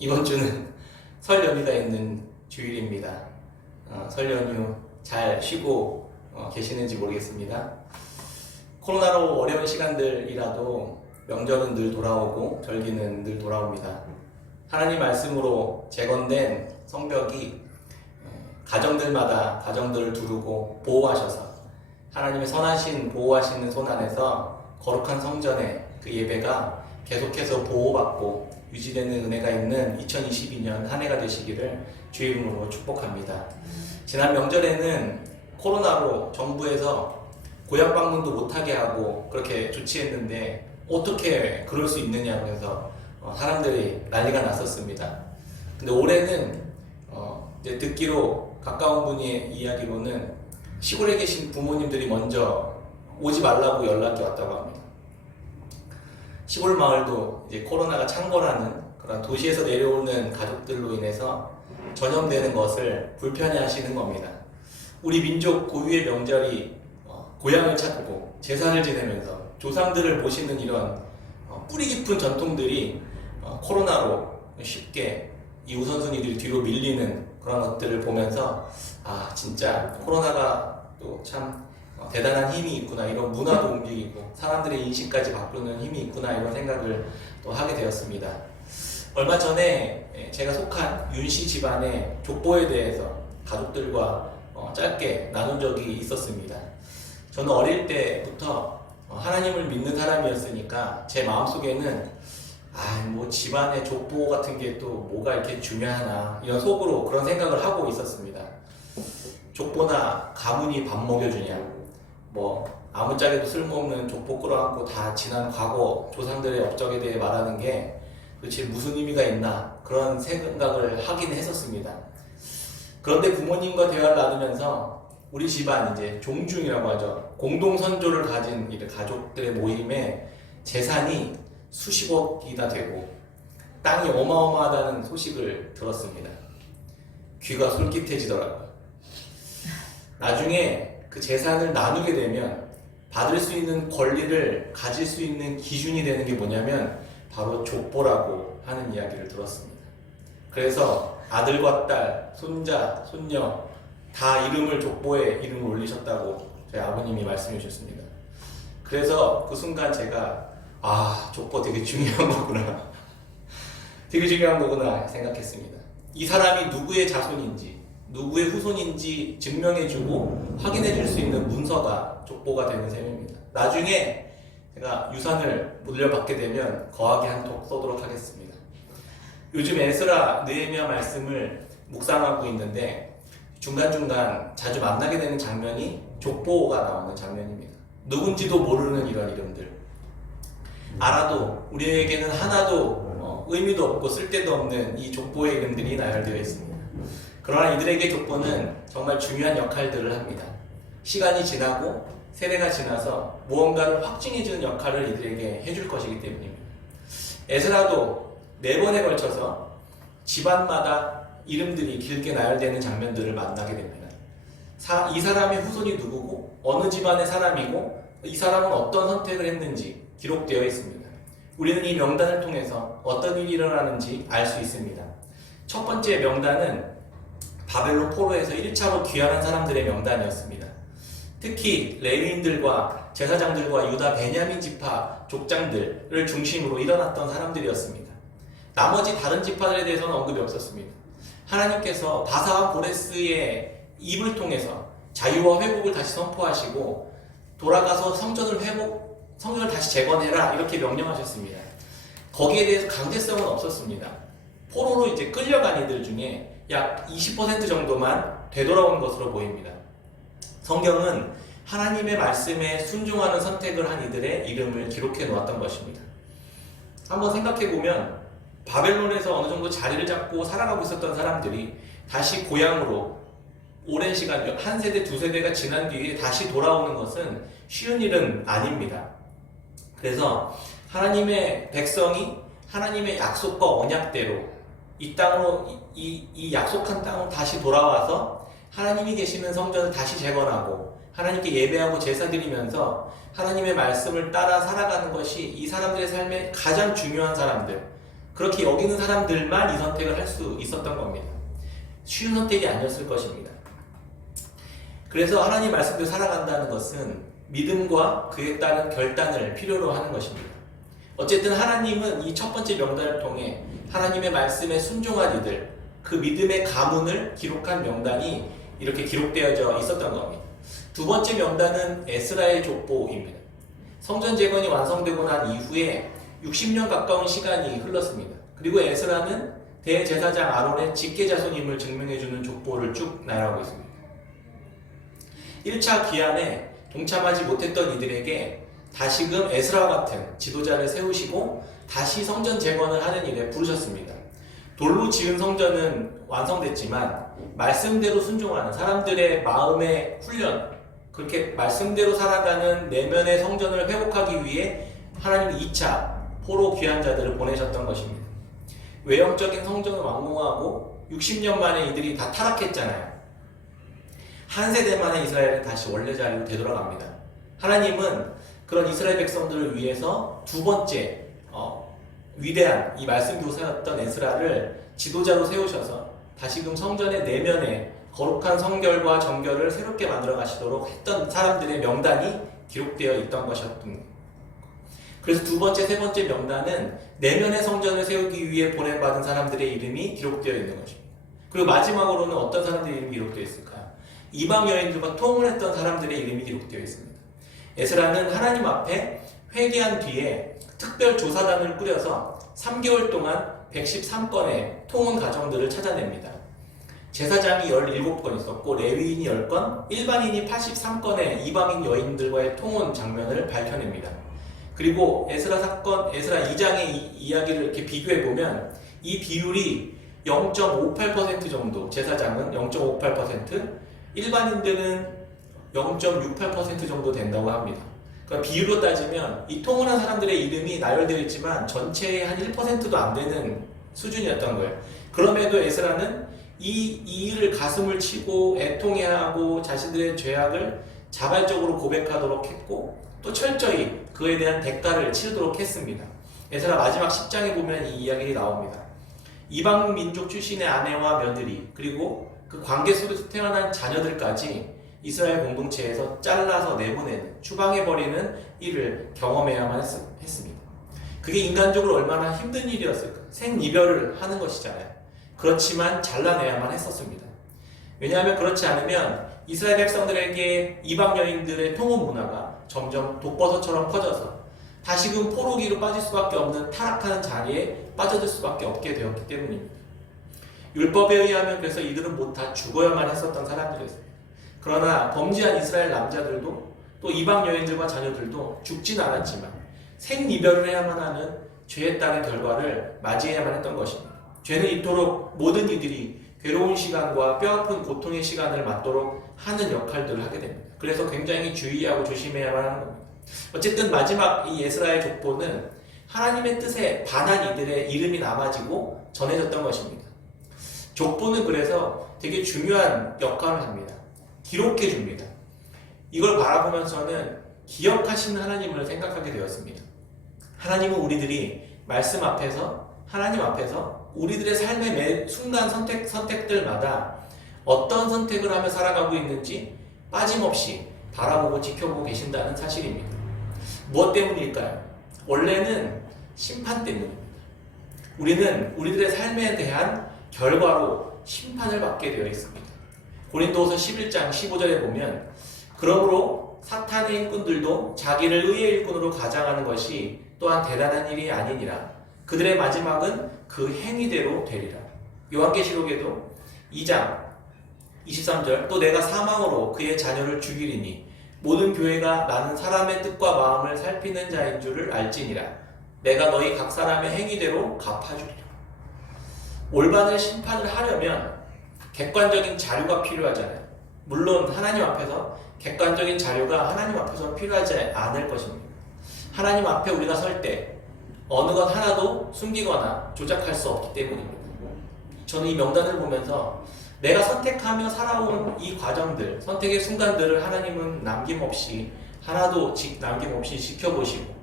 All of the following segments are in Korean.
이번 주는 설 연휴가 있는 주일입니다. 설 연휴 잘 쉬고 계시는지 모르겠습니다. 코로나로 어려운 시간들이라도 명절은 늘 돌아오고 절기는 늘 돌아옵니다. 하나님 말씀으로 재건된 성벽이 가정들마다 가정들을 두르고 보호하셔서 하나님의 선하신 보호하시는 손 안에서 거룩한 성전의 그 예배가 계속해서 보호받고 유지되는 은혜가 있는 2022년 한 해가 되시기를 주의 이름으로 축복합니다. 지난 명절에는 코로나로 정부에서 고향 방문도 못하게 하고 그렇게 조치했는데 어떻게 그럴 수 있느냐 그래서 사람들이 난리가 났었습니다. 근데 올해는 이제 듣기로 가까운 분의 이야기로는 시골에 계신 부모님들이 먼저 오지 말라고 연락이 왔다고 합니다. 시골 마을도 이제 코로나가 창궐하는 그런 도시에서 내려오는 가족들로 인해서 전염되는 것을 불편해 하시는 겁니다. 우리 민족 고유의 명절이 고향을 찾고 제사를 지내면서 조상들을 모시는 이런 뿌리 깊은 전통들이 코로나로 쉽게 이 우선순위들이 뒤로 밀리는 그런 것들을 보면서 진짜 코로나가 또 참 대단한 힘이 있구나, 이런 문화도 움직이고 사람들의 인식까지 바꾸는 힘이 있구나, 이런 생각을 또 하게 되었습니다. 얼마 전에 제가 속한 윤씨 집안의 족보에 대해서 가족들과 짧게 나눈 적이 있었습니다. 저는 어릴 때부터 하나님을 믿는 사람이었으니까 제 마음속에는 뭐 집안의 족보 같은 게 또 뭐가 이렇게 중요하나, 이런 속으로 그런 생각을 하고 있었습니다. 족보나 가문이 밥 먹여주냐, 아무짝에도 쓸모없는 족보 끌어안고 다 지난 과거 조상들의 업적에 대해 말하는 게 도대체 무슨 의미가 있나, 그런 생각을 하긴 했었습니다. 그런데 부모님과 대화를 나누면서 우리 집안, 이제 종중이라고 하죠, 공동선조를 가진 가족들의 모임에 재산이 수십억이나 되고 땅이 어마어마하다는 소식을 들었습니다. 귀가 솔깃해지더라고요. 나중에 그 재산을 나누게 되면 받을 수 있는 권리를 가질 수 있는 기준이 되는 게 뭐냐면 바로 족보라고 하는 이야기를 들었습니다. 그래서 아들과 딸, 손자, 손녀 다 이름을 족보에 이름을 올리셨다고 저희 아버님이 말씀해 주셨습니다. 그래서 그 순간 제가 족보 되게 중요한 거구나 되게 중요한 거구나 생각했습니다. 이 사람이 누구의 자손인지 누구의 후손인지 증명해주고 확인해줄 수 있는 문서가 족보가 되는 셈입니다. 나중에 제가 유산을 물려받게 되면 거하게 한 톡 쏘도록 하겠습니다. 요즘 에스라 느헤미야 말씀을 묵상하고 있는데 중간중간 자주 만나게 되는 장면이 족보가 나오는 장면입니다. 누군지도 모르는 이런 이름들, 알아도 우리에게는 하나도 의미도 없고 쓸데도 없는 이 족보의 이름들이 나열되어 있습니다. 그러나 이들에게 족보는 정말 중요한 역할들을 합니다. 시간이 지나고 세대가 지나서 무언가를 확증해주는 역할을 이들에게 해줄 것이기 때문입니다. 에스라도 4번에 걸쳐서 집안마다 이름들이 길게 나열되는 장면들을 만나게 됩니다. 이 사람의 후손이 누구고 어느 집안의 사람이고 이 사람은 어떤 선택을 했는지 기록되어 있습니다. 우리는 이 명단을 통해서 어떤 일이 일어나는지 알 수 있습니다. 첫 번째 명단은 바벨론 포로에서 1차로 귀환한 사람들의 명단이었습니다. 특히 레위인들과 제사장들과 유다 베냐민 지파 족장들을 중심으로 일어났던 사람들이었습니다. 나머지 다른 지파들에 대해서는 언급이 없었습니다. 하나님께서 바사와 고레스의 입을 통해서 자유와 회복을 다시 선포하시고 돌아가서 성전을 다시 재건해라, 이렇게 명령하셨습니다. 거기에 대해서 강제성은 없었습니다. 포로로 이제 끌려간 이들 중에 약 20% 정도만 되돌아온 것으로 보입니다. 성경은 하나님의 말씀에 순종하는 선택을 한 이들의 이름을 기록해 놓았던 것입니다. 한번 생각해 보면 바벨론에서 어느 정도 자리를 잡고 살아가고 있었던 사람들이 다시 고향으로 오랜 시간, 한 세대, 두 세대가 지난 뒤에 다시 돌아오는 것은 쉬운 일은 아닙니다. 그래서 하나님의 백성이 하나님의 약속과 언약대로 이 땅으로, 이 약속한 땅으로 다시 돌아와서 하나님이 계시는 성전을 다시 재건하고 하나님께 예배하고 제사 드리면서 하나님의 말씀을 따라 살아가는 것이 이 사람들의 삶의 가장 중요한 사람들, 그렇게 여기는 사람들만 이 선택을 할 수 있었던 겁니다. 쉬운 선택이 아니었을 것입니다. 그래서 하나님 말씀대로 살아간다는 것은 믿음과 그에 따른 결단을 필요로 하는 것입니다. 어쨌든 하나님은 이 첫 번째 명단을 통해 하나님의 말씀에 순종한 이들, 그 믿음의 가문을 기록한 명단이 이렇게 기록되어져 있었던 겁니다. 두 번째 명단은 에스라의 족보입니다. 성전 재건이 완성되고 난 이후에 60년 가까운 시간이 흘렀습니다. 그리고 에스라는 대제사장 아론의 직계자손임을 증명해주는 족보를 쭉 나열하고 있습니다. 1차 기한에 동참하지 못했던 이들에게 다시금 에스라와 같은 지도자를 세우시고 다시 성전 재건을 하는 일에 부르셨습니다. 돌로 지은 성전은 완성됐지만 말씀대로 순종하는 사람들의 마음의 훈련, 그렇게 말씀대로 살아가는 내면의 성전을 회복하기 위해 하나님이 2차 포로 귀환자들을 보내셨던 것입니다. 외형적인 성전을 완공하고 60년 만에 이들이 다 타락했잖아요. 한 세대 만에 이스라엘은 다시 원래 자리로 되돌아갑니다. 하나님은 그런 이스라엘 백성들을 위해서 두 번째 위대한 이 말씀 교사였던 에스라를 지도자로 세우셔서 다시금 성전의 내면에 거룩한 성결과 정결을 새롭게 만들어 가시도록 했던 사람들의 명단이 기록되어 있던 것이었습니다. 그래서 두 번째, 세 번째 명단은 내면의 성전을 세우기 위해 보내받은 사람들의 이름이 기록되어 있는 것입니다. 그리고 마지막으로는 어떤 사람들의 이름이 기록되어 있을까요? 이방 여인들과 통혼했던 사람들의 이름이 기록되어 있습니다. 에스라는 하나님 앞에 회개한 뒤에 특별 조사단을 꾸려서 3개월 동안 113건의 통혼 가정들을 찾아냅니다. 제사장이 17건 있었고 레위인이 10건, 일반인이 83건의 이방인 여인들과의 통혼 장면을 밝혀냅니다. 그리고 에스라 사건, 에스라 2장의 이야기를 이렇게 비교해보면 이 비율이 0.58% 정도, 제사장은 0.58%, 일반인들은 0.68% 정도 된다고 합니다. 그러니까 비율로 따지면 이 통혼한 사람들의 이름이 나열되어 있지만 전체의 한 1%도 안 되는 수준이었던 거예요. 그럼에도 에스라는 이 일을 가슴을 치고 애통해하고 자신들의 죄악을 자발적으로 고백하도록 했고 또 철저히 그에 대한 대가를 치르도록 했습니다. 에스라 마지막 10장에 보면 이 이야기 나옵니다. 이방 민족 출신의 아내와 며느리 그리고 그 관계 속에서 태어난 자녀들까지 이스라엘 공동체에서 잘라서 내보내는, 추방해버리는 일을 경험해야만 했습니다. 그게 인간적으로 얼마나 힘든 일이었을까? 생이별을 하는 것이잖아요. 그렇지만 잘라내야만 했었습니다. 왜냐하면 그렇지 않으면 이스라엘 백성들에게 이방 여인들의 통혼 문화가 점점 독버섯처럼 퍼져서 다시금 포로기로 빠질 수밖에 없는 타락하는 자리에 빠져들 수밖에 없게 되었기 때문입니다. 율법에 의하면 그래서 이들은 못 다 죽어야만 했었던 사람들이었습니다. 그러나 범죄한 이스라엘 남자들도 또 이방 여인들과 자녀들도 죽진 않았지만 생이별을 해야만 하는 죄에 따른 결과를 맞이해야만 했던 것입니다. 죄는 이토록 모든 이들이 괴로운 시간과 뼈아픈 고통의 시간을 맞도록 하는 역할들을 하게 됩니다. 그래서 굉장히 주의하고 조심해야만 하는 겁니다. 어쨌든 마지막 이 에스라의 족보는 하나님의 뜻에 반한 이들의 이름이 남아지고 전해졌던 것입니다. 족보는 그래서 되게 중요한 역할을 합니다. 기록해 줍니다. 이걸 바라보면서는 기억하시는 하나님을 생각하게 되었습니다. 하나님은 우리들이 말씀 앞에서 하나님 앞에서 우리들의 삶의 매 순간 선택들마다 어떤 선택을 하며 살아가고 있는지 빠짐없이 바라보고 지켜보고 계신다는 사실입니다. 무엇 때문일까요? 원래는 심판 때문입니다. 우리는 우리들의 삶에 대한 결과로 심판을 받게 되어 있습니다. 고린도후서 11장 15절에 보면 그러므로 사탄의 일꾼들도 자기를 의의 일꾼으로 가장하는 것이 또한 대단한 일이 아니니라. 그들의 마지막은 그 행위대로 되리라. 요한계시록에도 2장 23절 또 내가 사망으로 그의 자녀를 죽이리니 모든 교회가 나는 사람의 뜻과 마음을 살피는 자인 줄을 알지니라. 내가 너희 각 사람의 행위대로 갚아주리라. 올바른 심판을 하려면 객관적인 자료가 필요하잖아요. 물론 하나님 앞에서 객관적인 자료가 하나님 앞에서 필요하지 않을 것입니다. 하나님 앞에 우리가 설 때 어느 것 하나도 숨기거나 조작할 수 없기 때문입니다. 저는 이 명단을 보면서 내가 선택하며 살아온 이 과정들, 선택의 순간들을 하나님은 남김없이 하나도 남김없이 지켜보시고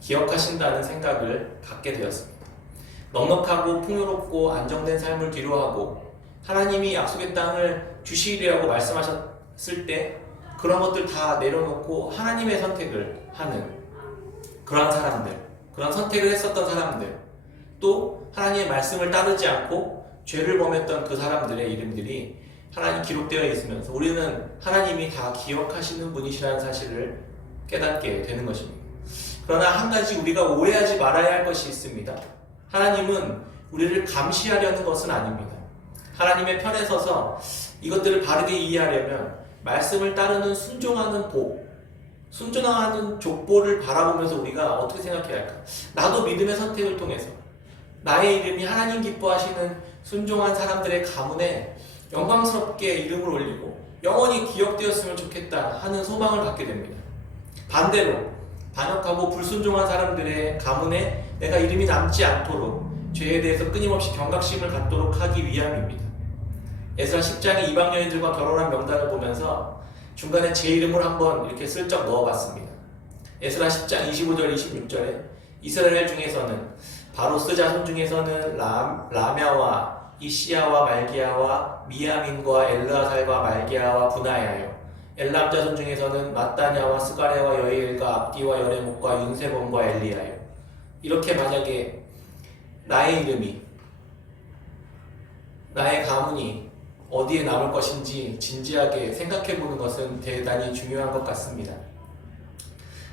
기억하신다는 생각을 갖게 되었습니다. 넉넉하고 풍요롭고 안정된 삶을 뒤로하고 하나님이 약속의 땅을 주시리라고 말씀하셨을 때 그런 것들 다 내려놓고 하나님의 선택을 하는 그런 사람들, 그런 선택을 했었던 사람들, 또 하나님의 말씀을 따르지 않고 죄를 범했던 그 사람들의 이름들이 하나님 기록되어 있으면서 우리는 하나님이 다 기억하시는 분이시라는 사실을 깨닫게 되는 것입니다. 그러나 한 가지 우리가 오해하지 말아야 할 것이 있습니다. 하나님은 우리를 감시하려는 것은 아닙니다. 하나님의 편에 서서 이것들을 바르게 이해하려면 말씀을 따르는 순종하는 복, 순종하는 족보를 바라보면서 우리가 어떻게 생각해야 할까? 나도 믿음의 선택을 통해서 나의 이름이 하나님 기뻐하시는 순종한 사람들의 가문에 영광스럽게 이름을 올리고 영원히 기억되었으면 좋겠다 하는 소망을 갖게 됩니다. 반대로 반역하고 불순종한 사람들의 가문에 내가 이름이 남지 않도록 죄에 대해서 끊임없이 경각심을 갖도록 하기 위함입니다. 에스라 10장의 이방 여인들과 결혼한 명단을 보면서 중간에 제 이름을 한번 이렇게 슬쩍 넣어봤습니다. 에스라 10장 25절 26절에 이스라엘 중에서는 바로스 자손 중에서는 라мя와 이시야와 말기야와 미야민과 엘르아살과 말기야와 분하야요, 엘람 자손 중에서는 마따냐와 스가랴와 여이엘과 압디와 여레목과 윤세범과 엘리야요. 이렇게 만약에 나의 이름이, 나의 가문이 어디에 남을 것인지 진지하게 생각해보는 것은 대단히 중요한 것 같습니다.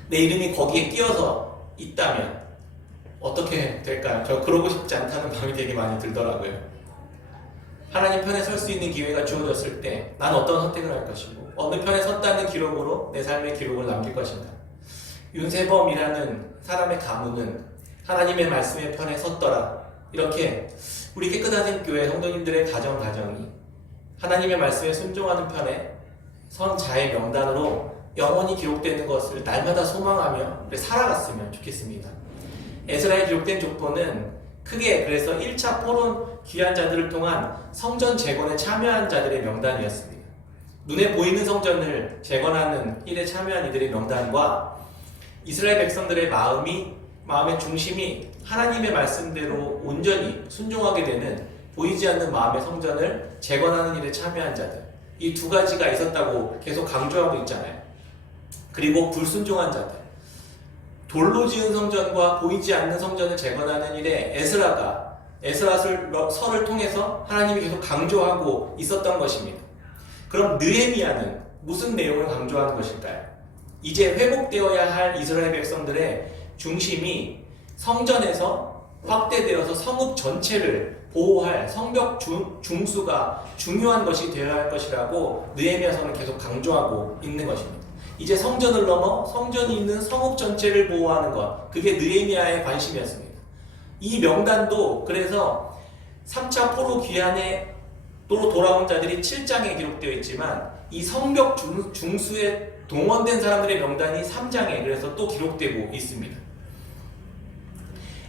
내 이름이 거기에 끼어서 있다면 어떻게 될까요? 저 그러고 싶지 않다는 마음이 되게 많이 들더라고요. 하나님 편에 설 수 있는 기회가 주어졌을 때 난 어떤 선택을 할 것이고 어느 편에 섰다는 기록으로 내 삶의 기록을 남길 것인가. 윤세범이라는 사람의 가문은 하나님의 말씀의 편에 섰더라. 이렇게 우리 깨끗한 교회 성도님들의 가정이 하나님의 말씀에 순종하는 편에 선 자의 명단으로 영원히 기록되는 것을 날마다 소망하며 살아갔으면 좋겠습니다. 에스라에 기록된 족보는 크게 그래서 1차 포론 귀한 자들을 통한 성전 재건에 참여한 자들의 명단이었습니다. 눈에 보이는 성전을 재건하는 일에 참여한 이들의 명단과 이스라엘 백성들의 마음의 중심이 하나님의 말씀대로 온전히 순종하게 되는 보이지 않는 마음의 성전을 재건하는 일에 참여한 자들, 이 두 가지가 있었다고 계속 강조하고 있잖아요. 그리고 불순종한 자들, 돌로 지은 성전과 보이지 않는 성전을 재건하는 일에 에스라서를 통해서 하나님이 계속 강조하고 있었던 것입니다. 그럼 느헤미야는 무슨 내용을 강조하는 것일까요? 이제 회복되어야 할 이스라엘 백성들의 중심이 성전에서 확대되어서 성읍 전체를 보호할 성벽 중수가 중요한 것이 되어야 할 것이라고 느헤미야서는 계속 강조하고 있는 것입니다. 이제 성전을 넘어 성전이 있는 성읍 전체를 보호하는 것, 그게 느헤미야의 관심이었습니다. 이 명단도 그래서 3차 포로 귀환에 또 돌아온 자들이 7장에 기록되어 있지만 이 성벽 중수에 동원된 사람들의 명단이 3장에 그래서 또 기록되고 있습니다.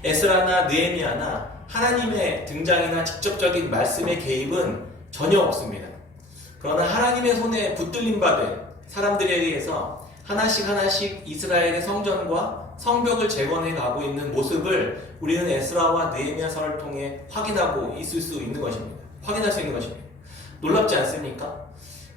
에스라나 느헤미야나 하나님의 등장이나 직접적인 말씀의 개입은 전혀 없습니다. 그러나 하나님의 손에 붙들림 받은 사람들에 의해서 하나씩 이스라엘의 성전과 성벽을 재건해 가고 있는 모습을 우리는 에스라와 느헤미야서를 통해 확인할 수 있는 것입니다. 놀랍지 않습니까?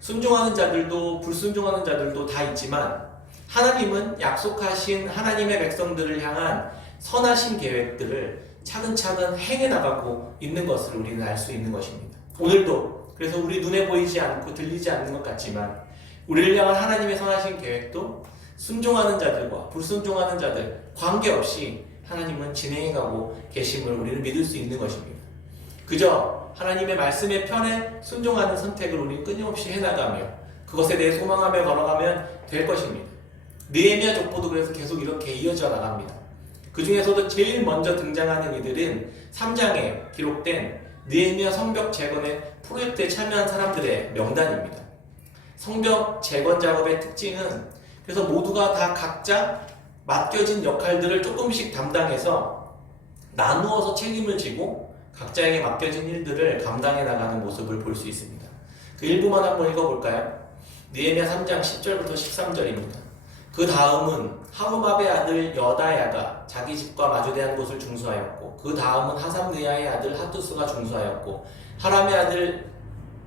순종하는 자들도 불순종하는 자들도 다 있지만 하나님은 약속하신 하나님의 백성들을 향한 선하신 계획들을 차근차근 행해 나가고 있는 것을 우리는 알 수 있는 것입니다. 오늘도 그래서 우리 눈에 보이지 않고 들리지 않는 것 같지만 우리를 향한 하나님의 선하신 계획도 순종하는 자들과 불순종하는 자들 관계없이 하나님은 진행해가고 계심을 우리는 믿을 수 있는 것입니다. 그저 하나님의 말씀의 편에 순종하는 선택을 우리는 끊임없이 해나가며 그것에 대해 소망하며 걸어가면 될 것입니다. 느헤미야 족보도 그래서 계속 이렇게 이어져 나갑니다. 그 중에서도 제일 먼저 등장하는 이들은 3장에 기록된 느헤미야 성벽 재건의 프로젝트에 참여한 사람들의 명단입니다. 성벽 재건 작업의 특징은 그래서 모두가 다 각자 맡겨진 역할들을 조금씩 담당해서 나누어서 책임을 지고 각자에게 맡겨진 일들을 감당해 나가는 모습을 볼 수 있습니다. 그 일부만 한번 읽어볼까요? 느헤미야 3장 10절부터 13절입니다. 그 다음은 하루밥의 아들 여다야가 느헤미야가 자기 집과 마주대한 곳을 중수하였고, 그 다음은 하삼느야의 아들 하투스가 중수하였고, 하람의 아들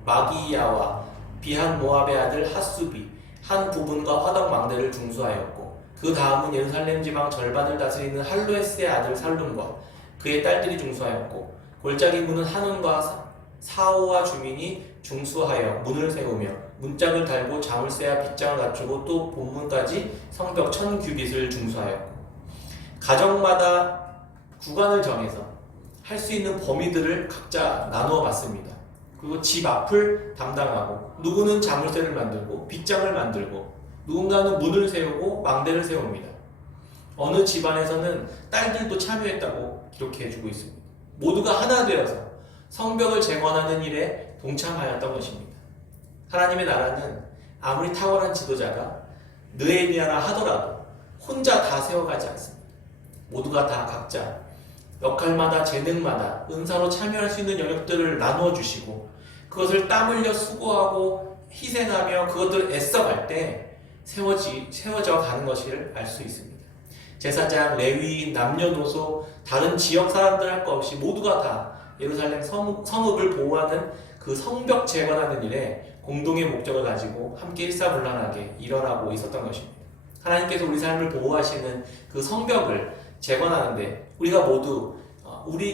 마기야와 비한 모압의 아들 핫수비 한 부분과 화덕 망대를 중수하였고, 그 다음은 예루살렘 지방 절반을 다스리는 할로에스의 아들 살룸과 그의 딸들이 중수하였고, 골짜기 문은 한운과 사오와 주민이 중수하여 문을 세우며 문짝을 달고 자물쇠와 빗장을 갖추고 또 본문까지 성벽 1000규빗을 중수하였고, 가정마다 구간을 정해서 할 수 있는 범위들을 각자 나누어 봤습니다. 그리고 집 앞을 담당하고, 누구는 자물쇠를 만들고 빗장을 만들고, 누군가는 문을 세우고 망대를 세웁니다. 어느 집안에서는 딸들도 참여했다고 기록해주고 있습니다. 모두가 하나 되어서 성벽을 재건하는 일에 동참하였던 것입니다. 하나님의 나라는 아무리 탁월한 지도자가 느헤미야라 하더라도 혼자 다 세워가지 않습니다. 모두가 다 각자 역할마다 재능마다 은사로 참여할 수 있는 영역들을 나누어 주시고, 그것을 땀 흘려 수고하고 희생하며 그것들을 애써갈 때 세워져 가는 것을 알 수 있습니다. 제사장, 레위인, 남녀노소, 다른 지역 사람들 할 것 없이 모두가 다 예루살렘 성읍을 보호하는 그 성벽 재건하는 일에 공동의 목적을 가지고 함께 일사불란하게 일어나고 있었던 것입니다. 하나님께서 우리 삶을 보호하시는 그 성벽을 재건하는데 우리가 모두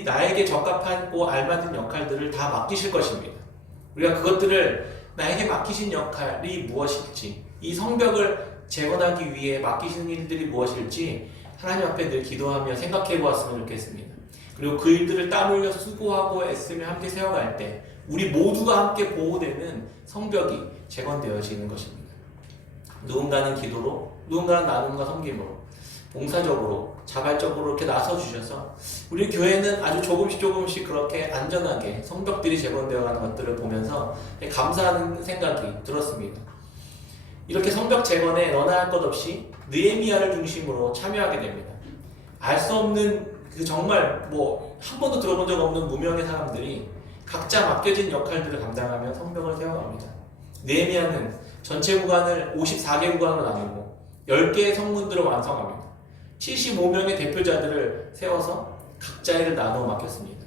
나에게 적합하고 알맞은 역할들을 다 맡기실 것입니다. 우리가 그것들을 나에게 맡기신 역할이 무엇일지, 이 성벽을 재건하기 위해 맡기시는 일들이 무엇일지 하나님 앞에 늘 기도하며 생각해 보았으면 좋겠습니다. 그리고 그 일들을 땀 흘려 수고하고 애쓰며 함께 세워갈 때 우리 모두가 함께 보호되는 성벽이 재건되어지는 것입니다. 누군가는 기도로, 누군가는 나눔과 섬김으로, 봉사적으로, 자발적으로 이렇게 나서주셔서 우리 교회는 아주 조금씩 그렇게 안전하게 성벽들이 재건되어가는 것들을 보면서 감사하는 생각이 들었습니다. 이렇게 성벽 재건에 너나 할 것 없이 느헤미야를 중심으로 참여하게 됩니다. 알 수 없는 정말 한 번도 들어본 적 없는 무명의 사람들이 각자 맡겨진 역할들을 감당하며 성벽을 세워갑니다. 느헤미야는 전체 구간을 54개 구간으로 나누고 10개의 성문들을 완성합니다. 75명의 대표자들을 세워서 각자의 일을 나누어 맡겼습니다.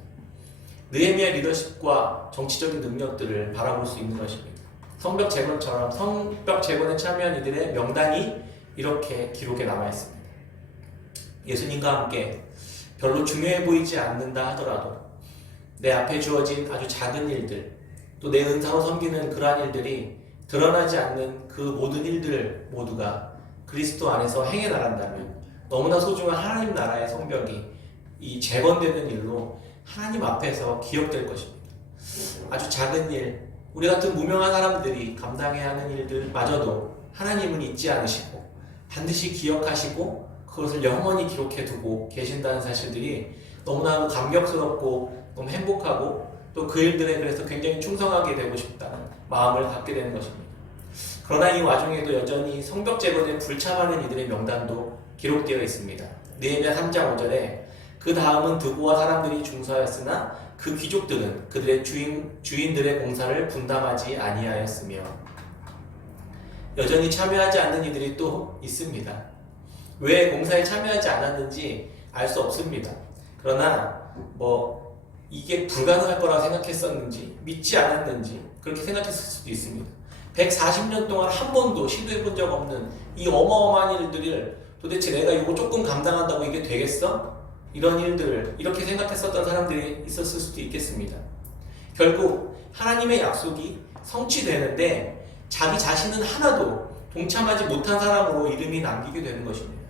느헤미야 리더십과 정치적인 능력들을 바라볼 수 있는 것입니다. 성벽 재건처럼 성벽 재건에 참여한 이들의 명단이 이렇게 기록에 남아있습니다. 예수님과 함께 별로 중요해 보이지 않는다 하더라도 내 앞에 주어진 아주 작은 일들, 또 내 은사로 섬기는 그러한 일들이 드러나지 않는 그 모든 일들 모두가 그리스도 안에서 행해 나간다면 너무나 소중한 하나님 나라의 성벽이 이 재건되는 일로 하나님 앞에서 기억될 것입니다. 아주 작은 일, 우리 같은 무명한 사람들이 감당해야 하는 일들마저도 하나님은 잊지 않으시고 반드시 기억하시고 그것을 영원히 기록해 두고 계신다는 사실들이 너무나 감격스럽고 너무 행복하고 또 그 일들에 그래서 굉장히 충성하게 되고 싶다는 마음을 갖게 되는 것입니다. 그러나 이 와중에도 여전히 성벽 재건에 불참하는 이들의 명단도 기록되어 있습니다. 느헤미야 3장 5절에 그 다음은 드보와 사람들이 중수하였으나 그 귀족들은 그들의 주인들의 공사를 분담하지 아니하였으며, 여전히 참여하지 않는 이들이 또 있습니다. 왜 공사에 참여하지 않았는지 알 수 없습니다. 그러나 이게 불가능할 거라고 생각했었는지 믿지 않았는지 그렇게 생각했을 수도 있습니다. 140년 동안 한 번도 시도해 본 적 없는 이 어마어마한 일들을 도대체 내가 이거 조금 감당한다고 이게 되겠어? 이런 일들을 이렇게 생각했었던 사람들이 있었을 수도 있겠습니다. 결국 하나님의 약속이 성취되는데 자기 자신은 하나도 동참하지 못한 사람으로 이름이 남기게 되는 것입니다.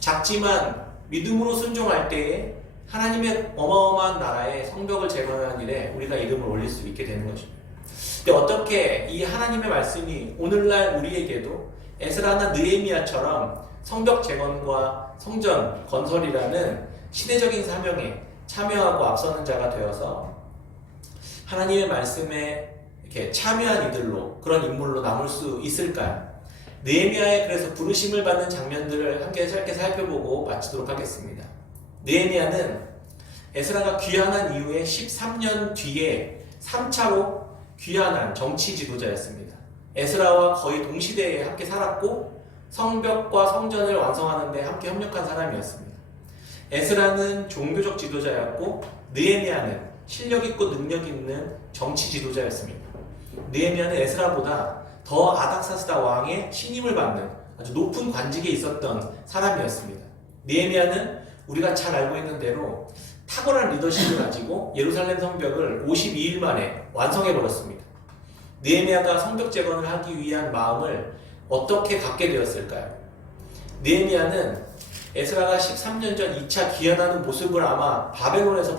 작지만 믿음으로 순종할 때에 하나님의 어마어마한 나라의 성벽을 재건하는 일에 우리가 이름을 올릴 수 있게 되는 것입니다. 근데 어떻게 이 하나님의 말씀이 오늘날 우리에게도 에스라나 느헤미야처럼 성벽 재건과 성전 건설이라는 시대적인 사명에 참여하고 앞서는 자가 되어서 하나님의 말씀에 이렇게 참여한 이들로, 그런 인물로 남을 수 있을까요? 느헤미야의 그래서 부르심을 받는 장면들을 함께 짧게 살펴보고 마치도록 하겠습니다. 느헤미야는 에스라가 귀환한 이후에 13년 뒤에 3차로 귀환한 정치 지도자였습니다. 에스라와 거의 동시대에 함께 살았고 성벽과 성전을 완성하는 데 함께 협력한 사람이었습니다. 에스라는 종교적 지도자였고 느헤미야는 실력 있고 능력 있는 정치 지도자였습니다. 느헤미야는 에스라보다 더 아닥사스다 왕의 신임을 받는 아주 높은 관직에 있었던 사람이었습니다. 느헤미야는 우리가 잘 알고 있는 대로 탁월한 리더십을 가지고 예루살렘 성벽을 52일 만에 완성해버렸습니다. 느헤미야가 성벽 재건을 하기 위한 마음을 어떻게 갖게 되었을까요? 느헤미야는 에스라가 13년 전 2차 귀환하는 모습을 아마 바벨론에서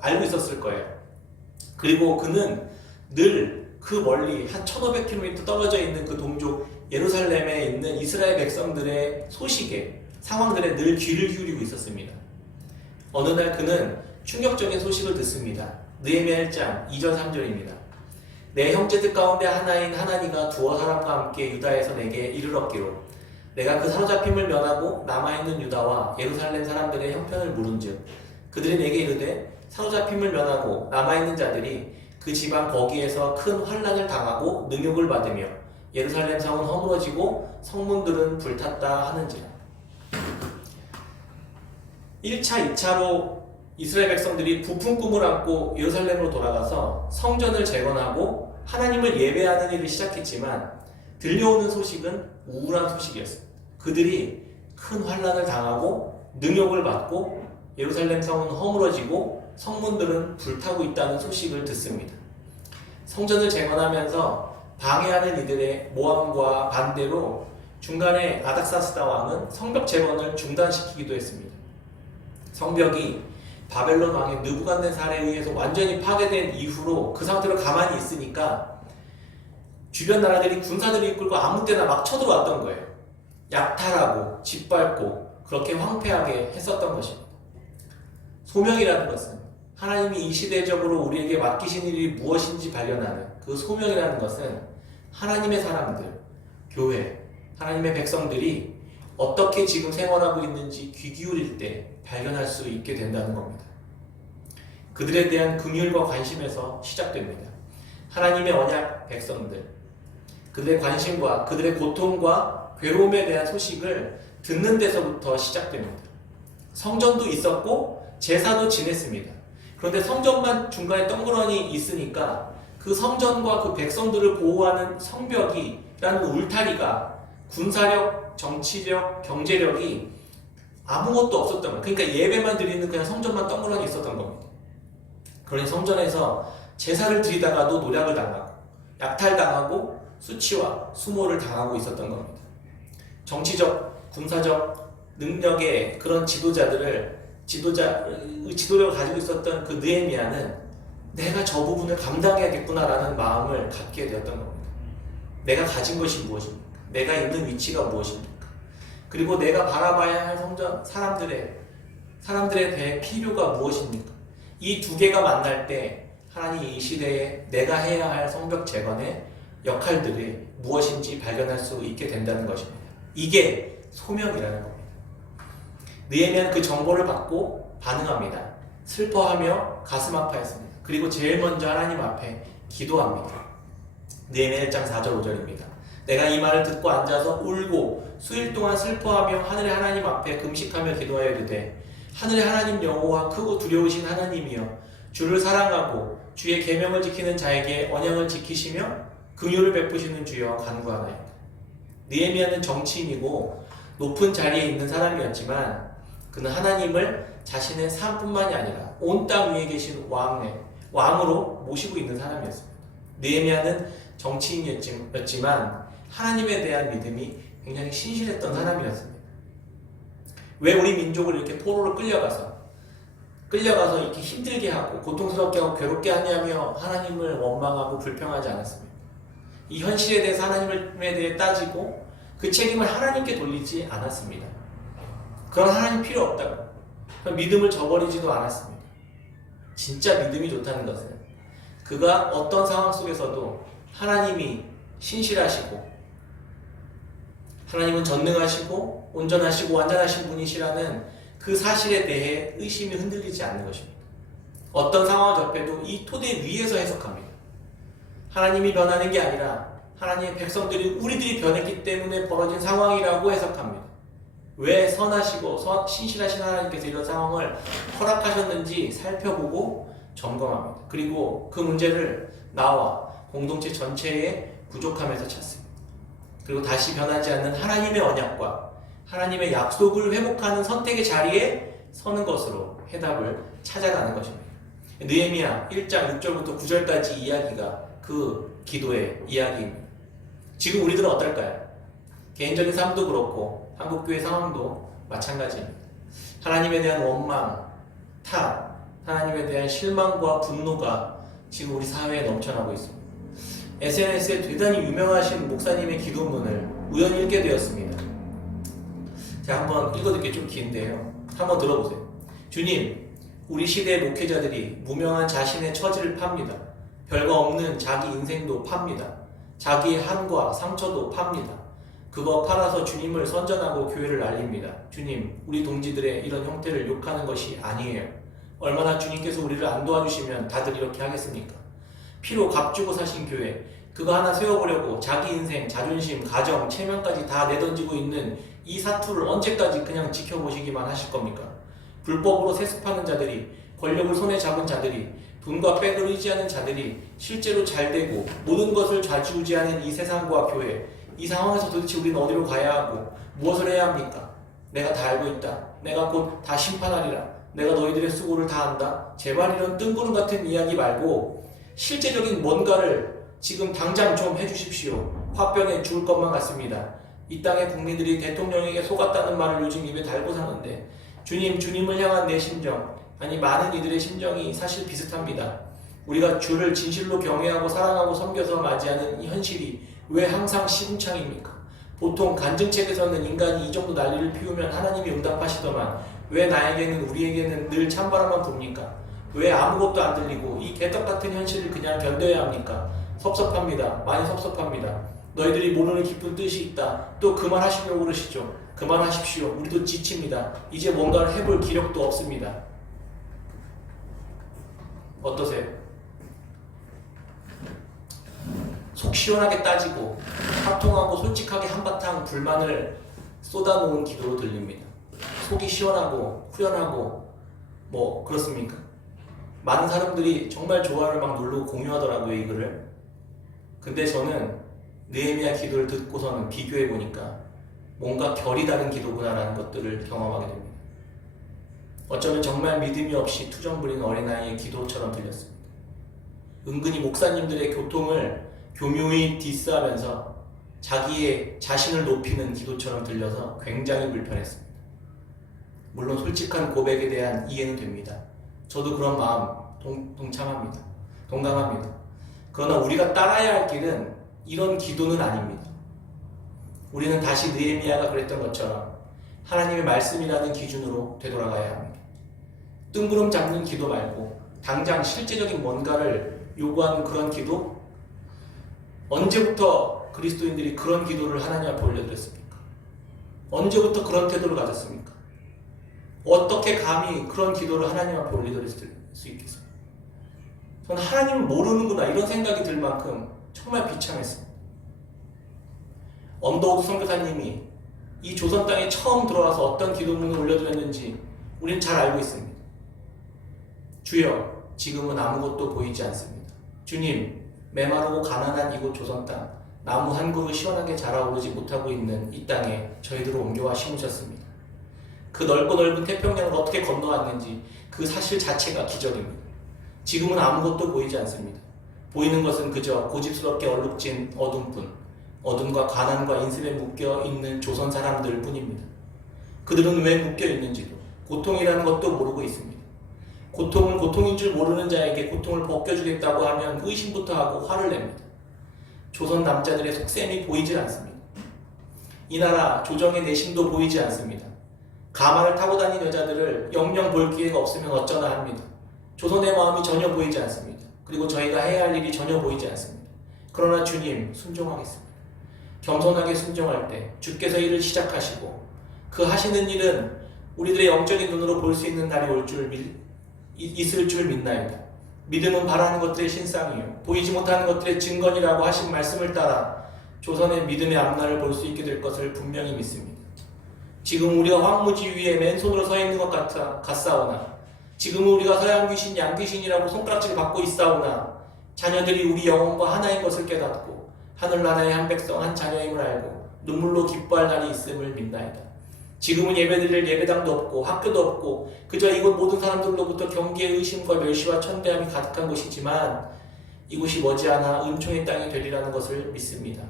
알고 있었을 거예요. 그리고 그는 늘 그 멀리 한 1500km 떨어져 있는 그 동족 예루살렘에 있는 이스라엘 백성들의 소식에, 상황들에 늘 귀를 기울이고 있었습니다. 어느 날 그는 충격적인 소식을 듣습니다. 느헤미야 1장 2절 3절입니다. 내 형제들 가운데 하나인 하나니가 두어 사람과 함께 유다에서 내게 이르렀기로 내가 그 사로잡힘을 면하고 남아있는 유다와 예루살렘 사람들의 형편을 물은즉 그들이 내게 이르되 사로잡힘을 면하고 남아있는 자들이 그 지방 거기에서 큰 환난을 당하고 능욕을 받으며 예루살렘 성은 허물어지고 성문들은 불탔다 하는지라. 1차, 2차로 이스라엘 백성들이 부푼 꿈을 안고 예루살렘으로 돌아가서 성전을 재건하고 하나님을 예배하는 일을 시작했지만 들려오는 소식은 우울한 소식이었습니다. 그들이 큰 환난을 당하고 능욕을 받고 예루살렘 성은 허물어지고 성문들은 불타고 있다는 소식을 듣습니다. 성전을 재건하면서 방해하는 이들의 모함과 반대로 중간에 아닥사스다 왕은 성벽 재건을 중단시키기도 했습니다. 성벽이 바벨론 왕의 느부갓네살에 의해서 완전히 파괴된 이후로 그 상태로 가만히 있으니까 주변 나라들이 군사들을 이끌고 아무 때나 막 쳐들어왔던 거예요. 약탈하고 짓밟고 그렇게 황폐하게 했었던 것입니다. 소명이라는 것은 하나님이 이 시대적으로 우리에게 맡기신 일이 무엇인지 발견하는 그 소명이라는 것은 하나님의 사람들, 교회, 하나님의 백성들이 어떻게 지금 생활하고 있는지 귀 기울일 때 발견할 수 있게 된다는 겁니다. 그들에 대한 긍휼과 관심에서 시작됩니다. 하나님의 언약 백성들, 그들의 관심과 그들의 고통과 괴로움에 대한 소식을 듣는 데서부터 시작됩니다. 성전도 있었고 제사도 지냈습니다. 그런데 성전만 중간에 덩그러니 있으니까 그 성전과 그 백성들을 보호하는 성벽이라는 울타리가 군사력, 정치력, 경제력이 아무것도 없었던 거예요. 그러니까 예배만 드리는 그냥 성전만 덩그러니 있었던 겁니다. 그러니 성전에서 제사를 드리다가도 노략을 당하고 약탈당하고 수치와 수모를 당하고 있었던 겁니다. 정치적, 군사적 능력의 그런 지도력을 가지고 있었던 그 느헤미야는 내가 저 부분을 감당해야겠구나라는 마음을 갖게 되었던 겁니다. 내가 가진 것이 무엇입니까? 내가 있는 위치가 무엇입니까? 그리고 내가 바라봐야 할 성전 사람들에 대해 필요가 무엇입니까? 이 두 개가 만날 때 하나님이 이 시대에 내가 해야 할 성벽 재건의 역할들이 무엇인지 발견할 수 있게 된다는 것입니다. 이게 소명이라는 겁니다. 느헤미야는 그 정보를 받고 반응합니다. 슬퍼하며 가슴 아파했습니다. 그리고 제일 먼저 하나님 앞에 기도합니다. 느헤미야 1장 4절 5절입니다. 내가 이 말을 듣고 앉아서 울고 수일 동안 슬퍼하며 하늘의 하나님 앞에 금식하며 기도하여 이르되 하늘의 하나님 여호와 크고 두려우신 하나님이여 주를 사랑하고 주의 계명을 지키는 자에게 언약을 지키시며 긍휼을 베푸시는 주여 간구하나이다. 느헤미야는 정치인이고 높은 자리에 있는 사람이었지만 그는 하나님을 자신의 삶뿐만이 아니라 온 땅 위에 계신 왕으로 모시고 있는 사람이었습니다. 느헤미야는 정치인이었지만 하나님에 대한 믿음이 굉장히 신실했던 사람이었습니다. 왜 우리 민족을 이렇게 포로로 끌려가서 이렇게 힘들게 하고 고통스럽게 하고 괴롭게 하냐며 하나님을 원망하고 불평하지 않았습니다. 이 현실에 대해서 하나님에 대해 따지고 그 책임을 하나님께 돌리지 않았습니다. 그런 하나님 필요 없다고. 믿음을 저버리지도 않았습니다. 진짜 믿음이 좋다는 것은 그가 어떤 상황 속에서도 하나님이 신실하시고 하나님은 전능하시고 온전하시고 완전하신 분이시라는 그 사실에 대해 의심이 흔들리지 않는 것입니다. 어떤 상황을 접해도 이 토대 위에서 해석합니다. 하나님이 변하는 게 아니라 하나님의 백성들이 우리들이 변했기 때문에 벌어진 상황이라고 해석합니다. 왜 선하시고 신실하신 하나님께서 이런 상황을 허락하셨는지 살펴보고 점검합니다. 그리고 그 문제를 나와 공동체 전체의 부족함에서 찾습니다. 그리고 다시 변하지 않는 하나님의 언약과 하나님의 약속을 회복하는 선택의 자리에 서는 것으로 해답을 찾아가는 것입니다. 느헤미야 1장 6절부터 9절까지 이야기가 그 기도의 이야기입니다. 지금 우리들은 어떨까요? 개인적인 삶도 그렇고 한국교회 상황도 마찬가지입니다. 하나님에 대한 원망, 탓, 하나님에 대한 실망과 분노가 지금 우리 사회에 넘쳐나고 있습니다. SNS에 대단히 유명하신 목사님의 기도문을 우연히 읽게 되었습니다. 제가 한번 읽어드릴게요. 좀 긴데요. 한번 들어보세요. 주님, 우리 시대의 목회자들이 무명한 자신의 처지를 팝니다. 별거 없는 자기 인생도 팝니다. 자기의 한과 상처도 팝니다. 그거 팔아서 주님을 선전하고 교회를 알립니다. 주님, 우리 동지들의 이런 형태를 욕하는 것이 아니에요. 얼마나 주님께서 우리를 안 도와주시면 다들 이렇게 하겠습니까? 피로 값주고 사신 교회, 그거 하나 세워보려고 자기 인생, 자존심, 가정, 체면까지 다 내던지고 있는 이 사투를 언제까지 그냥 지켜보시기만 하실 겁니까? 불법으로 세습하는 자들이, 권력을 손에 잡은 자들이, 돈과 백을 의지하는 자들이 실제로 잘되고 모든 것을 좌지우지하는 이 세상과 교회, 이 상황에서 도대체 우리는 어디로 가야 하고 무엇을 해야 합니까? 내가 다 알고 있다. 내가 곧 다 심판하리라. 내가 너희들의 수고를 다 안다. 제발 이런 뜬구름 같은 이야기 말고 실제적인 뭔가를 지금 당장 좀 해주십시오. 화병에 죽을 것만 같습니다. 이 땅의 국민들이 대통령에게 속았다는 말을 요즘 입에 달고 사는데 주님, 주님을 향한 내 심정, 아니 많은 이들의 심정이 사실 비슷합니다. 우리가 주를 진실로 경외하고 사랑하고 섬겨서 맞이하는 이 현실이 왜 항상 시궁창입니까? 보통 간증책에서는 인간이 이 정도 난리를 피우면 하나님이 응답하시더만 왜 나에게는, 우리에게는 늘 찬바람만 붑니까? 왜 아무것도 안 들리고 이 개떡같은 현실을 그냥 견뎌야 합니까? 섭섭합니다. 많이 섭섭합니다. 너희들이 모르는 깊은 뜻이 있다. 또 그만하시려고 그러시죠. 그만하십시오. 우리도 지칩니다. 이제 뭔가를 해볼 기력도 없습니다. 어떠세요? 속 시원하게 따지고 화통하고 솔직하게 한바탕 불만을 쏟아놓은 기도로 들립니다. 속이 시원하고 후련하고 뭐 그렇습니까? 많은 사람들이 정말 좋아요를 막 누르고 공유하더라고요, 이 글을. 근데 저는 느헤미야 기도를 듣고서는 비교해보니까 뭔가 결이 다른 기도구나라는 것들을 경험하게 됩니다. 어쩌면 정말 믿음이 없이 투정 부리는 어린아이의 기도처럼 들렸습니다. 은근히 목사님들의 교통을 교묘히 디스하면서 자기의 자신을 높이는 기도처럼 들려서 굉장히 불편했습니다. 물론 솔직한 고백에 대한 이해는 됩니다. 저도 그런 마음 동참합니다. 동감합니다. 그러나 우리가 따라야 할 길은 이런 기도는 아닙니다. 우리는 다시 느헤미야가 그랬던 것처럼 하나님의 말씀이라는 기준으로 되돌아가야 합니다. 뜬구름 잡는 기도 말고 당장 실제적인 뭔가를 요구하는 그런 기도? 언제부터 그리스도인들이 그런 기도를 하나님 앞에 올려드렸습니까? 언제부터 그런 태도를 가졌습니까? 어떻게 감히 그런 기도를 하나님 앞에 올려드릴 수 있겠습니까? 저는 하나님을 모르는구나 이런 생각이 들 만큼 정말 비참했습니다. 언더우드 선교사님이 이 조선 땅에 처음 들어와서 어떤 기도문을 올려드렸는지 우리는 잘 알고 있습니다. 주여, 지금은 아무것도 보이지 않습니다. 주님, 메마르고 가난한 이곳 조선 땅, 나무 한 그루 시원하게 자라오르지 못하고 있는 이 땅에 저희들을 옮겨와 심으셨습니다. 그 넓고 넓은 태평양을 어떻게 건너왔는지 그 사실 자체가 기적입니다. 지금은 아무것도 보이지 않습니다. 보이는 것은 그저 고집스럽게 얼룩진 어둠뿐, 어둠과 가난과 인습에 묶여있는 조선 사람들 뿐입니다. 그들은 왜 묶여있는지도 고통이라는 것도 모르고 있습니다. 고통은 고통인 줄 모르는 자에게 고통을 벗겨주겠다고 하면 의심부터 하고 화를 냅니다. 조선 남자들의 속셈이 보이질 않습니다. 이 나라 조정의 내심도 보이지 않습니다. 가마를 타고 다니는 여자들을 영영 볼 기회가 없으면 어쩌나 합니다. 조선의 마음이 전혀 보이지 않습니다. 그리고 저희가 해야 할 일이 전혀 보이지 않습니다. 그러나 주님, 순종하겠습니다. 겸손하게 순종할 때 주께서 일을 시작하시고 그 하시는 일은 우리들의 영적인 눈으로 볼 수 있는 날이 있을 줄 믿나이다. 믿음은 바라는 것들의 신상이요 보이지 못하는 것들의 증거니라고 하신 말씀을 따라 조선의 믿음의 앞날을 볼 수 있게 될 것을 분명히 믿습니다. 지금 우리가 황무지 위에 맨손으로 서 있는 것 같사오나 지금 우리가 서양 귀신, 양 귀신이라고 손가락질 받고 있사오나 자녀들이 우리 영혼과 하나인 것을 깨닫고 하늘나라의 한 백성 한 자녀임을 알고 눈물로 기뻐할 날이 있음을 믿나이다. 지금은 예배드릴 예배당도 없고 학교도 없고 그저 이곳 모든 사람들로부터 경계의 의심과 멸시와 천대함이 가득한 곳이지만 이곳이 머지않아 은총의 땅이 되리라는 것을 믿습니다.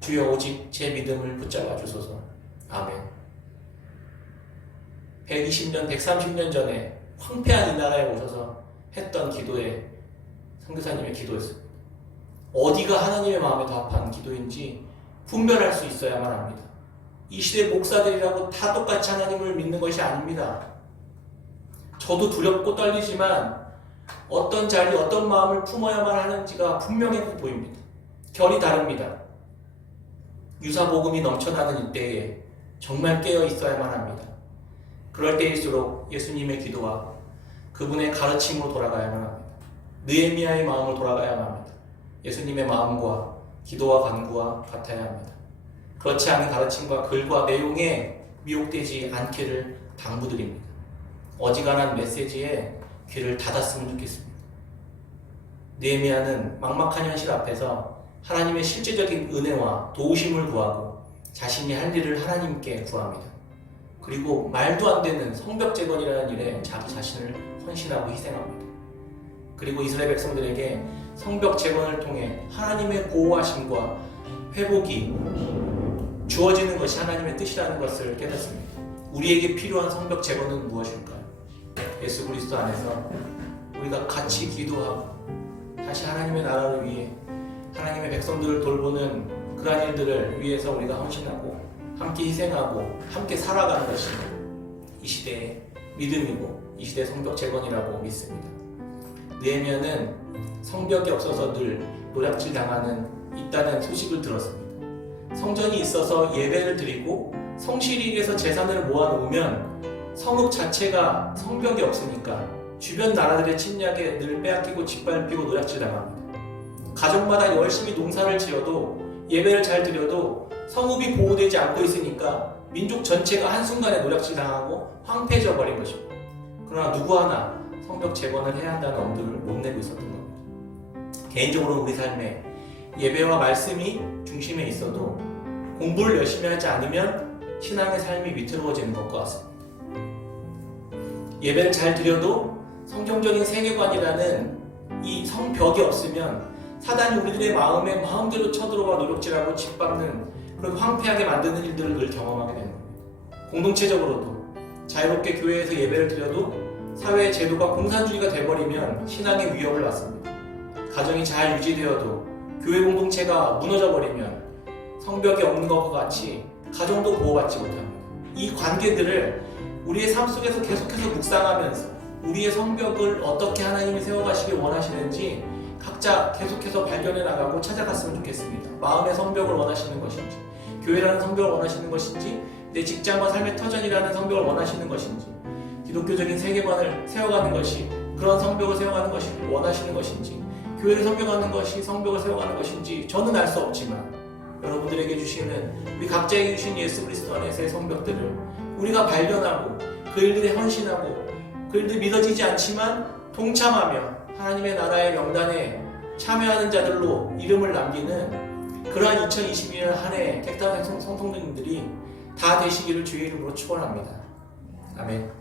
주여 오직 제 믿음을 붙잡아 주소서. 아멘. 120년, 130년 전에 황폐한 이 나라에 오셔서 했던 기도에 선교사님의 기도였습니다. 어디가 하나님의 마음에 더 합한 기도인지 분별할 수 있어야만 합니다. 이 시대 목사들이라고 다 똑같이 하나님을 믿는 것이 아닙니다. 저도 두렵고 떨리지만 어떤 자리, 어떤 마음을 품어야만 하는지가 분명해 보입니다. 결이 다릅니다. 유사복음이 넘쳐나는 이때에 정말 깨어 있어야만 합니다. 그럴 때일수록 예수님의 기도와 그분의 가르침으로 돌아가야만 합니다. 느헤미야의 마음으로 돌아가야만 합니다. 예수님의 마음과 기도와 간구와 같아야 합니다. 그렇지 않은 가르침과 글과 내용에 미혹되지 않기를 당부드립니다. 어지간한 메시지에 귀를 닫았으면 좋겠습니다. 느헤미야는 막막한 현실 앞에서 하나님의 실제적인 은혜와 도우심을 구하고 자신이 할 일을 하나님께 구합니다. 그리고 말도 안 되는 성벽 재건이라는 일에 자기 자신을 헌신하고 희생합니다. 그리고 이스라엘 백성들에게 성벽 재건을 통해 하나님의 보호하심과 회복이 주어지는 것이 하나님의 뜻이라는 것을 깨닫습니다. 우리에게 필요한 성벽 재건은 무엇일까요? 예수 그리스도 안에서 우리가 같이 기도하고 다시 하나님의 나라를 위해 하나님의 백성들을 돌보는 그러한 일들을 위해서 우리가 헌신하고 함께 희생하고 함께 살아가는 것이 이 시대의 믿음이고 이 시대의 성벽 재건이라고 믿습니다. 느헤미야는 성벽이 없어서 늘 노략질 당하는 있다는 소식을 들었습니다. 성전이 있어서 예배를 드리고 성실일에서 재산을 모아놓으면 성읍 자체가 성벽이 없으니까 주변 나라들의 침략에 늘 빼앗기고 짓밟히고 노략질 당합니다. 가족마다 열심히 농사를 지어도 예배를 잘 드려도 성읍이 보호되지 않고 있으니까 민족 전체가 한순간에 노략질 당하고 황폐해져 버린 것입니다. 그러나 누구 하나 성벽 재건을 해야 한다는 엄두를 못 내고 있었던 겁니다. 개인적으로 우리 삶에 예배와 말씀이 중심에 있어도 공부를 열심히 하지 않으면 신앙의 삶이 위태로워지는 것과 같습니다. 예배를 잘 드려도 성경적인 세계관이라는 이 성벽이 없으면 사단이 우리들의 마음에 마음대로 쳐들어와 노력질하고 짓밟는 그런 황폐하게 만드는 일들을 늘 경험하게 되는 겁니다. 공동체적으로도 자유롭게 교회에서 예배를 드려도 사회의 제도가 공산주의가 돼버리면 신앙의 위협을 받습니다. 가정이 잘 유지되어도 교회 공동체가 무너져버리면 성벽이 없는 것과 같이 가정도 보호받지 못합니다. 이 관계들을 우리의 삶 속에서 계속해서 묵상하면서 우리의 성벽을 어떻게 하나님이 세워가시길 원하시는지 각자 계속해서 발견해 나가고 찾아갔으면 좋겠습니다. 마음의 성벽을 원하시는 것인지, 교회라는 성벽을 원하시는 것인지, 내 직장과 삶의 터전이라는 성벽을 원하시는 것인지, 기독교적인 세계관을 세워가는 것이 그런 성벽을 세워가는 것이 원하시는 것인지, 교회를 섬겨가는 것이 성벽을 세워가는 것인지 저는 알 수 없지만 여러분들에게 주시는 우리 각자에게 주신 예수 그리스도 안에서의 성벽들을 우리가 발견하고 그 일들에 헌신하고 그 일들이 믿어지지 않지만 동참하며 하나님의 나라의 명단에 참여하는 자들로 이름을 남기는 그러한 2022년 한 해 객단의 성도님들이 다 되시기를 주의 이름으로 축원합니다. 아멘.